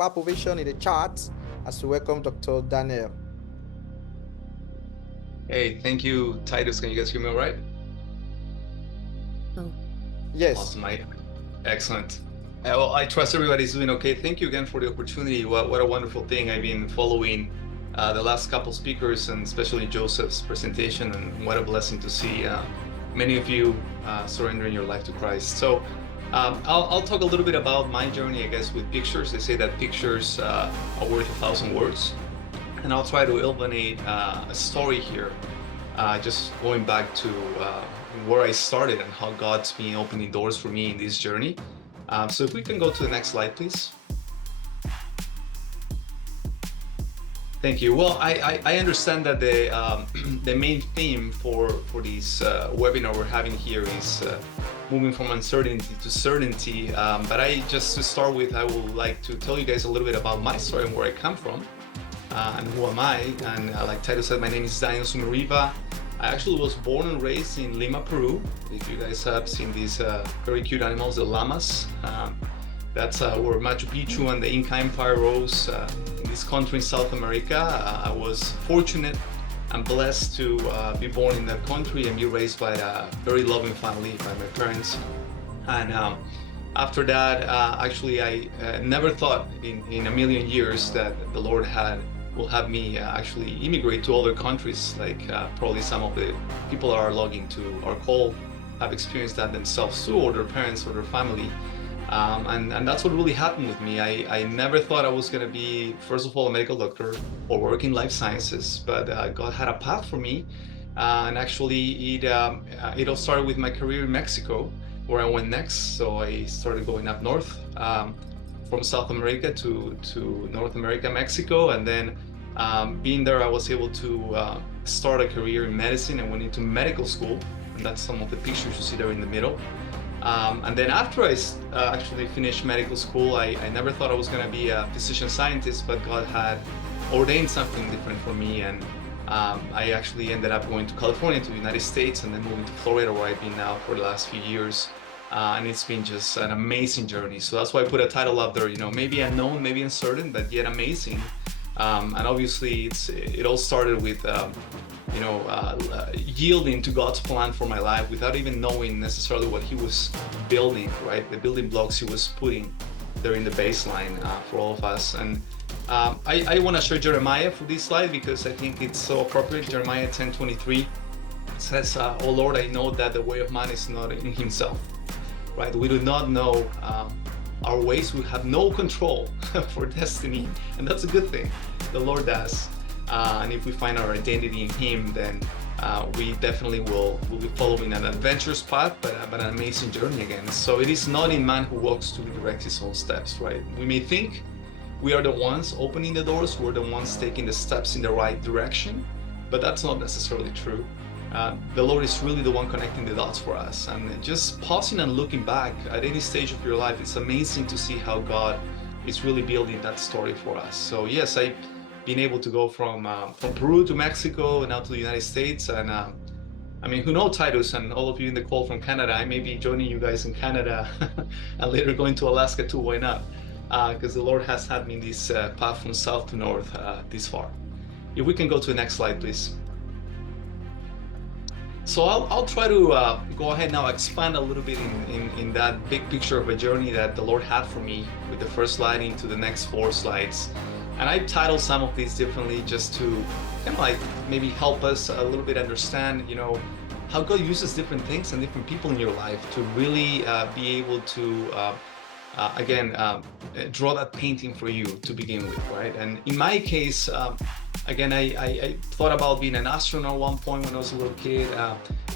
clap ovation in the chat as we welcome Dr. Daniel. Hey, thank you, Titus. Can you guys hear me all right? Oh, Yes. Awesome. Excellent. Well, I trust everybody's doing okay. Thank you again for the opportunity. What a wonderful thing. I've been following the last couple speakers, and especially Joseph's presentation, and what a blessing to see many of you surrendering your life to Christ. So I'll talk a little bit about my journey, I guess, with pictures. They say that pictures are worth 1,000 words. And I'll try to illuminate a story here, just going back to where I started and how God's been opening doors for me in this journey. So if we can go to the next slide, please. Thank you. Well, I understand that the main theme for this webinar we're having here is moving from uncertainty to certainty. But just to start with, I would like to tell you guys a little bit about my story and where I come from. And who am I? And like Titus said, my name is Daniel Sumarriva. I actually was born and raised in Lima, Peru. If you guys have seen these very cute animals, the llamas, that's where Machu Picchu and the Inca Empire rose in this country in South America. I was fortunate and blessed to be born in that country and be raised by a very loving family, by my parents. And after that, actually, I never thought in a million years that the Lord will have me actually immigrate to other countries, like probably some of the people that are logging to our call have experienced that themselves too, or their parents or their family. And that's what really happened with me. I never thought I was going to be, first of all, a medical doctor or work in life sciences, but God had a path for me. And actually, it all started with my career in Mexico, where I went next. So I started going up north from South America to North America, Mexico. And then being there, I was able to start a career in medicine and went into medical school. And that's some of the pictures you see there in the middle. And then after I actually finished medical school, I never thought I was going to be a physician scientist, but God had ordained something different for me. And I actually ended up going to California, to the United States, and then moving to Florida, where I've been now for the last few years. And it's been just an amazing journey. So that's why I put a title up there, maybe unknown, maybe uncertain, but yet amazing. And obviously it all started with, yielding to God's plan for my life without even knowing necessarily what He was building, right? The building blocks He was putting there in the baseline for all of us. And I want to share Jeremiah for this slide because I think it's so appropriate. Jeremiah 10:23 says, "Oh Lord, I know that the way of man is not in himself." Right? We do not know our ways. We have no control for destiny, and that's a good thing. The Lord does. And if we find our identity in Him, then we definitely will be following an adventurous path, but an amazing journey again. So it is not in man who walks to direct his own steps, right? We may think we are the ones opening the doors, we're the ones taking the steps in the right direction, but that's not necessarily true. The Lord is really the one connecting the dots for us. And just pausing and looking back at any stage of your life, it's amazing to see how God is really building that story for us. So yes, I've been able to go from Peru to Mexico and now to the United States. And who knows, Titus and all of you in the call from Canada, I may be joining you guys in Canada and later going to Alaska too, why not? Because the Lord has had me in this path from south to north this far. If we can go to the next slide, please. So I'll try to go ahead now, expand a little bit in that big picture of a journey that the Lord had for me with the first slide into the next 4 slides. And I titled some of these differently just to kind of like maybe help us a little bit understand, how God uses different things and different people in your life to really be able to, draw that painting for you to begin with, right? And in my case, again, I thought about being an astronaut at one point when I was a little kid.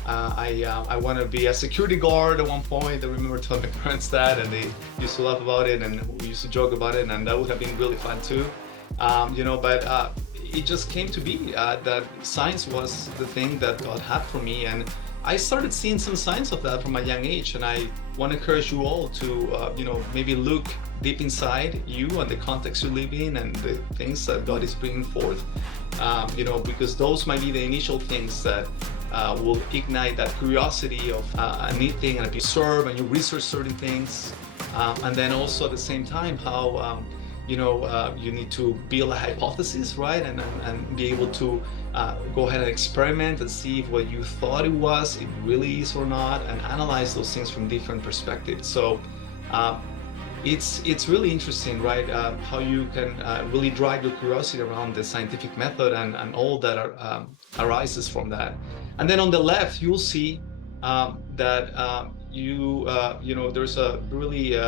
I want to be a security guard at one point. I remember telling my parents that, and they used to laugh about it, and we used to joke about it, and that would have been really fun too. But it just came to be that science was the thing that God had for me, and I started seeing some signs of that from a young age. And I want to encourage you all to, maybe look deep inside you and the context you live in and the things that God is bringing forth, because those might be the initial things that will ignite that curiosity of a neat thing, and if you serve and you research certain things, and then also at the same time how you need to build a hypothesis, right? And be able to go ahead and experiment and see if what you thought it was, it really is or not, and analyze those things from different perspectives. So it's really interesting, right? How you can really drive your curiosity around the scientific method and all that arises from that. And then on the left, you'll see that there's a really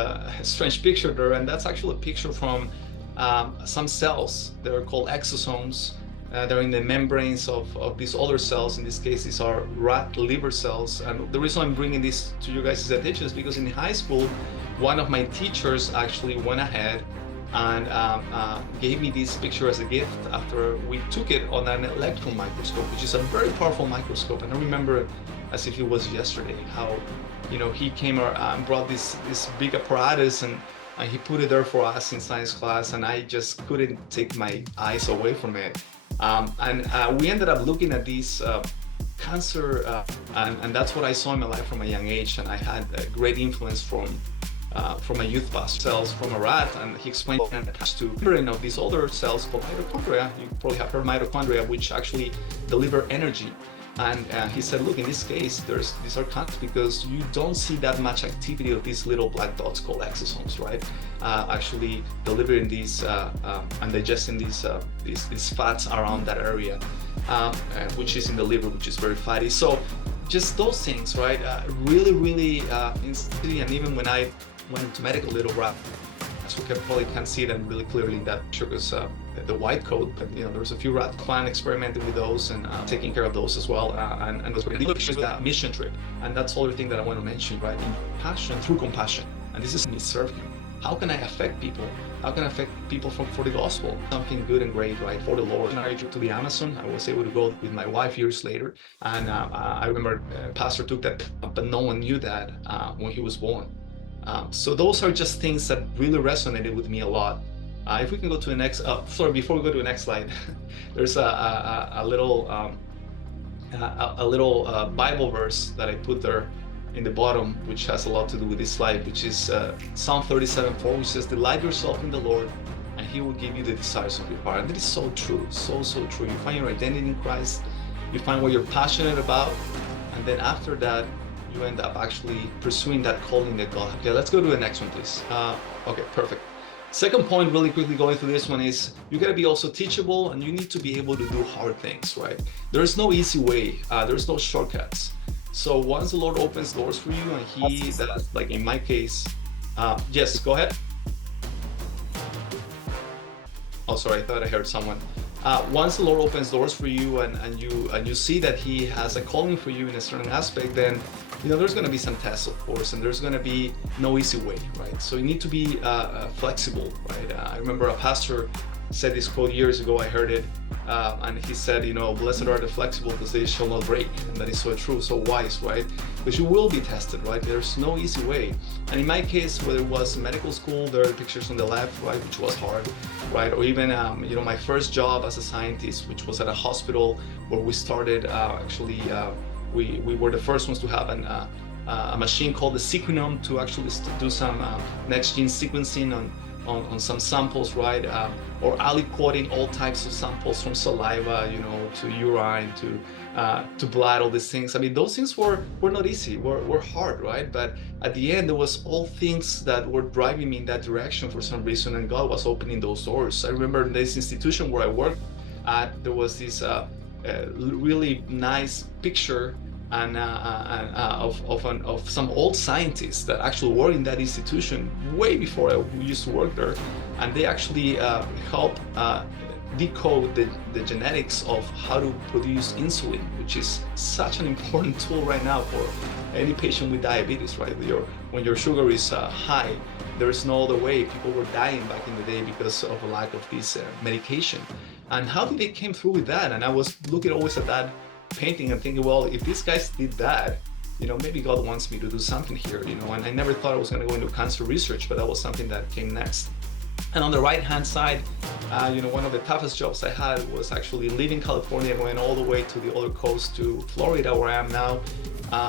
strange picture there, and that's actually a picture from some cells that are called exosomes. They're in the membranes of these other cells. In this case, these are rat liver cells. And the reason I'm bringing this to you guys' attention is because in high school, one of my teachers actually went ahead and gave me this picture as a gift after we took it on an electron microscope, which is a very powerful microscope. And I remember as if it was yesterday how he came and brought this big apparatus and he put it there for us in science class, and I just couldn't take my eyes away from it. We ended up looking at these cancer, and that's what I saw in my life from a young age. And I had a great influence from a youth pastor, cells from a rat, and he explained and attached to these older cells called mitochondria. You probably have heard mitochondria, which actually deliver energy. And he said, look, in this case, these are cancer because you don't see that much activity of these little black dots called exosomes, right? Actually delivering these and digesting these fats around that area, which is in the liver, which is very fatty. So just those things, right? Really interesting. And even when I went into medical little rat, so you probably can't see them really clearly in that picture because the white coat, but there's a few rat clan experimenting with those and taking care of those as well, and those were a mission trip. And that's the other thing that I want to mention, right? In passion through compassion, and this is me serving. How can I affect people? How can I affect people for the gospel? Something good and great, right? For the Lord. I trip to the Amazon. I was able to go with my wife years later, and I remember pastor took that, but no one knew that when he was born. So those are just things that really resonated with me a lot. If we can go to the next, before we go to the next slide, there's a little Bible verse that I put there in the bottom, which has a lot to do with this slide, which is Psalm 37:4, which says, "Delight yourself in the Lord, and He will give you the desires of your heart." And that is so true, so true. You find your identity in Christ, you find what you're passionate about, and then after that, you end up actually pursuing that calling that God. Okay, let's go to the next one, please. Okay, perfect. Second point, really quickly going through this one, is you gotta be also teachable, and you need to be able to do hard things, right? There's no easy way, there's no shortcuts. So once the Lord opens doors for you, and He does, like in my case, yes, go ahead. Oh, sorry, I thought I heard someone. Once the Lord opens doors for you, and you see that He has a calling for you in a certain aspect, then there's going to be some tests, of course, and there's going to be no easy way, right? So you need to be flexible, right? I remember a pastor said this quote years ago. I heard it, and he said, "Blessed are the flexible, because they shall not break." And that is so true, so wise, right? Because you will be tested, right? There's no easy way. And in my case, whether it was medical school, there are pictures on the left, right, which was hard, right? Or even, my first job as a scientist, which was at a hospital where we started we were the first ones to have a machine called the sequenome to actually do some next gene sequencing on some samples, right? Or aliquoting all types of samples from saliva, to urine, to blood, all these things. I mean, those things were not easy, were hard, right? But at the end, there was all things that were driving me in that direction for some reason, and God was opening those doors. I remember in this institution where I worked at, there was this really nice picture of some old scientists that actually worked in that institution way before I used to work there, and they actually helped decode the genetics of how to produce insulin, which is such an important tool right now for any patient with diabetes, right? When your sugar is high, there is no other way. People were dying back in the day because of a lack of this medication. And how did they came through with that? And I was looking always at that painting and thinking, well, if these guys did that, maybe God wants me to do something here, and I never thought I was going to go into cancer research, but that was something that came next. And on the right hand side, one of the toughest jobs I had was actually leaving California, going all the way to the other coast to Florida, where I am now,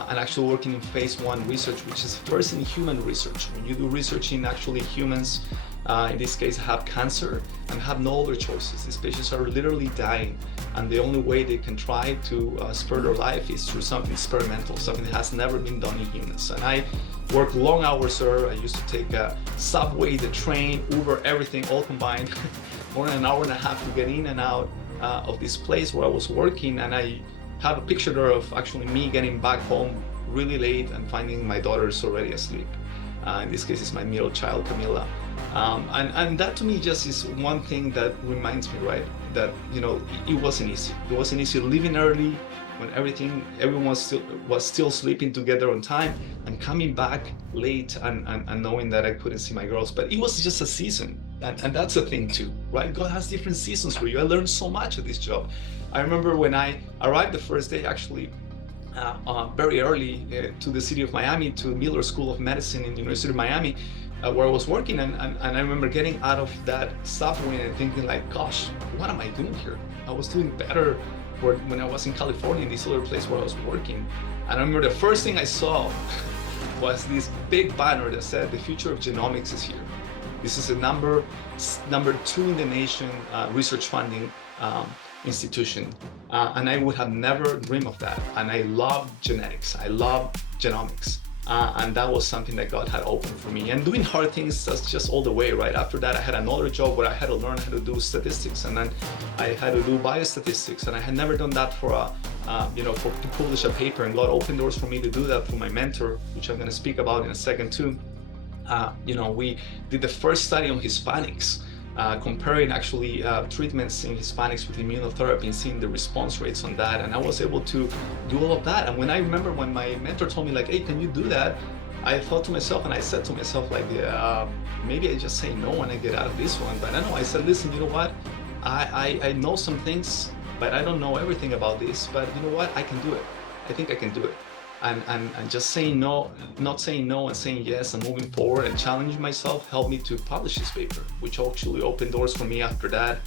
and actually working in phase 1 research, which is first in human research. When you do research in actually humans, in this case have cancer and have no other choices. These patients are literally dying, and the only way they can try to spare their life is through something experimental, something that has never been done in humans. And I worked long hours, sir. I used to take a subway, the train, Uber, everything all combined, more than an hour and a half to get in and out of this place where I was working. And I have a picture there of actually me getting back home really late and finding my daughter's already asleep. In this case, it's my middle child, Camila. And that to me just is one thing that reminds me, right, that, you know, it wasn't easy. It wasn't easy leaving early when everyone was still sleeping together on time, and coming back late and knowing that I couldn't see my girls. But it was just a season. And that's a thing too, right? God has different seasons for you. I learned so much at this job. I remember when I arrived the first day, actually, very early to the city of Miami, to Miller School of Medicine in the University of Miami, where I was working, and I remember getting out of that subway and thinking like, gosh, what am I doing here? I was doing better when I was in California, in this other place where I was working. And I remember the first thing I saw was this big banner that said, the future of genomics is here. This is a number 2 in the nation research funding institution. And I would have never dreamed of that. And I love genetics. I love genomics. And that was something that God had opened for me. And doing hard things, that's just all the way, right? After that, I had another job where I had to learn how to do statistics, and then I had to do biostatistics, and I had never done that for to publish a paper. And God opened doors for me to do that through my mentor, which I'm going to speak about in a second too. We did the first study on Hispanics, comparing actually treatments in Hispanics with immunotherapy and seeing the response rates on that. And I was able to do all of that. And when I remember when my mentor told me like, hey, can you do that? I thought to myself, and I said to myself like, maybe I just say no when I get out of this one. But I know, I said, listen, you know what? I know some things, but I don't know everything about this. But you know what? I can do it. I think I can do it. And just saying no, not saying no and saying yes and moving forward and challenging myself helped me to publish this paper, which actually opened doors for me after that.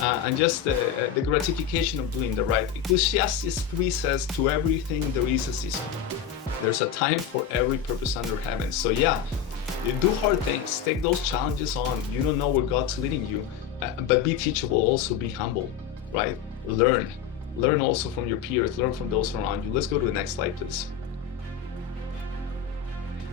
And just the gratification of doing the right. Ecclesiastes 3 says, to everything there is a season. There's a time for every purpose under heaven. So yeah, you do hard things, take those challenges on. You don't know where God's leading you, but be teachable, also be humble, right? Learn also from your peers, learn from those around you. Let's go to the next slide, please.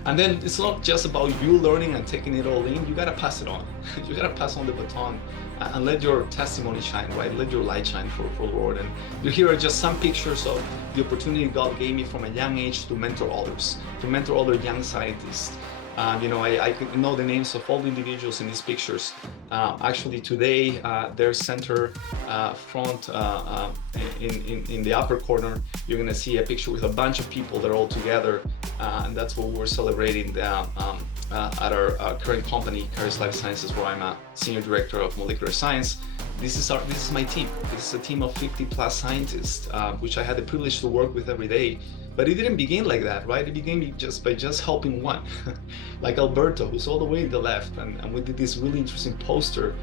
And then it's not just about you learning and taking it all in, you gotta pass it on. You gotta pass on the baton and let your testimony shine, right? Let your light shine for the Lord. And here are just some pictures of the opportunity God gave me from a young age to mentor others, to mentor other young scientists. I know the names of all the individuals in these pictures. Actually today, their center front in the upper corner, you're gonna see a picture with a bunch of people that are all together, and that's what we're celebrating at our current company, Caris Life Sciences, where I'm a senior director of molecular science. This is my team. This is a team of 50 plus scientists, which I had the privilege to work with every day. But it didn't begin like that, right? It began by helping one, like Alberto, who's all the way in the left, and we did this really interesting poster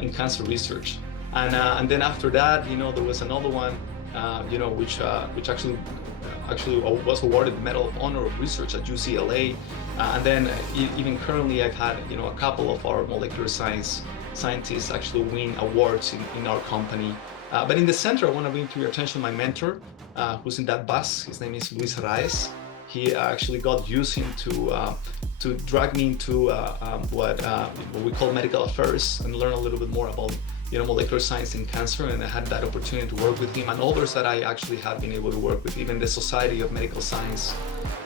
in cancer research. And then after that, there was another one, which actually was awarded the Medal of Honor of Research at UCLA. And then even currently, I've had a couple of our molecular scientists actually win awards in our company. But in the center, I want to bring to your attention my mentor, who's in that bus. His name is Luis Reyes. He actually got used him to drag me into what we call medical affairs and learn a little bit more about molecular science in cancer. And I had that opportunity to work with him and others that I actually have been able to work with. Even the Society of Medical Science,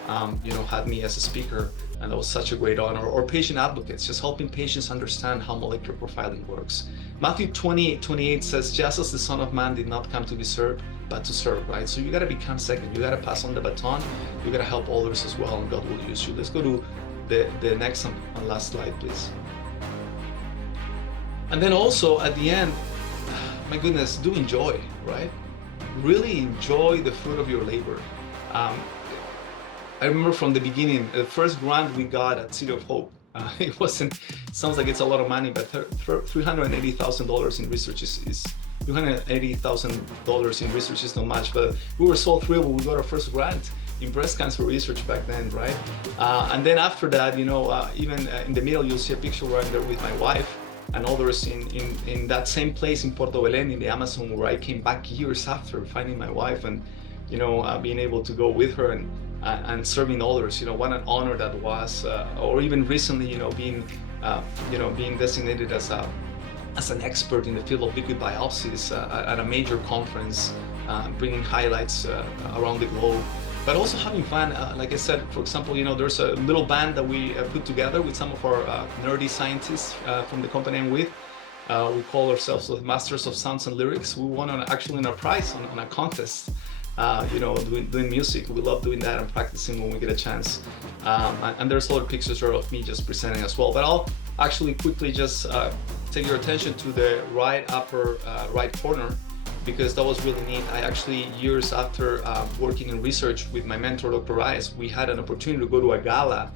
had me as a speaker, and that was such a great honor. Or patient advocates, just helping patients understand how molecular profiling works. Matthew 28 says, just as the Son of Man did not come to be served, but to serve, right? So you gotta become second, you gotta pass on the baton, you gotta help others as well, and God will use you. Let's go to the next and last slide, please. And then also at the end, my goodness, do enjoy, right? Really enjoy the fruit of your labor. I remember from the beginning, the first grant we got at City of Hope, sounds like it's a lot of money, but $380,000 in research is $280,000 in research is not much, but we were so thrilled when we got our first grant. in breast cancer research back then, right? And then after that, even in the middle, you'll see a picture where I'm there with my wife and others in that same place in Puerto Belén in the Amazon, where I came back years after finding my wife and being able to go with her and serving others. What an honor that was. Or even recently, being designated as an expert in the field of liquid biopsies at a major conference, bringing highlights around the globe. But also having fun, like I said, for example, there's a little band that we put together with some of our nerdy scientists from the company I'm with. We call ourselves the Masters of Sounds and Lyrics. We won actually a prize on a contest, doing music. We love doing that and practicing when we get a chance. And there's other pictures of me just presenting as well. But I'll actually quickly just take your attention to the right upper right corner, because that was really neat. I actually, years after working in research with my mentor, Dr. Reyes, we had an opportunity to go to a gala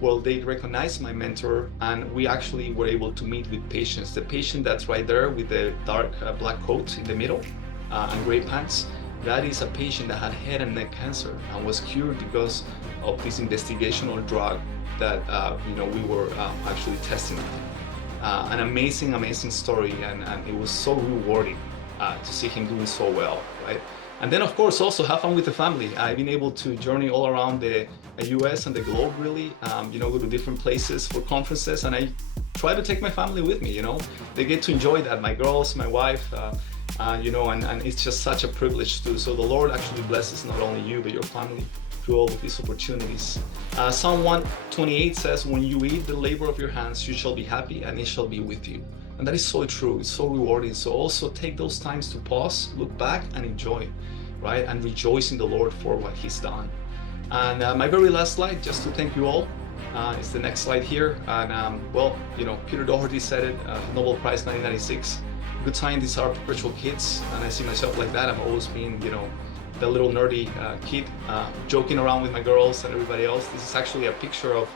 where they recognized my mentor, and we actually were able to meet with patients. The patient that's right there with the dark black coat in the middle and gray pants, that is a patient that had head and neck cancer and was cured because of this investigational drug that we were actually testing. An amazing story, and it was so rewarding to see him doing so well, right? And then, of course, also have fun with the family. I've been able to journey all around the US and the globe, really, go to different places for conferences, and I try to take my family with me, They get to enjoy that, my girls, my wife, and it's just such a privilege too. So the Lord actually blesses not only you, but your family through all of these opportunities. Psalm 128 says, when you eat the labor of your hands, you shall be happy and it shall be with you. And that is so true, it's so rewarding. So also take those times to pause, look back and enjoy, right? And rejoice in the Lord for what He's done. And my very last slide, just to thank you all, is the next slide here. And Peter Doherty said it, Nobel Prize 1996, good scientists are perpetual kids. And I see myself like that. I've always been, the little nerdy kid, joking around with my girls and everybody else. This is actually a picture of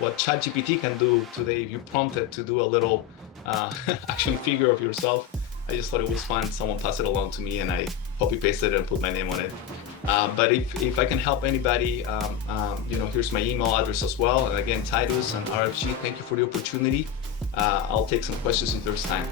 what ChatGPT can do today if you prompt it to do a little action figure of yourself. I just thought it was fun. Someone passed it along to me and I copy pasted it and put my name on it. But if I can help anybody, here's my email address as well. And again, Titus and RFG, thank you for the opportunity. I'll take some questions if there's time.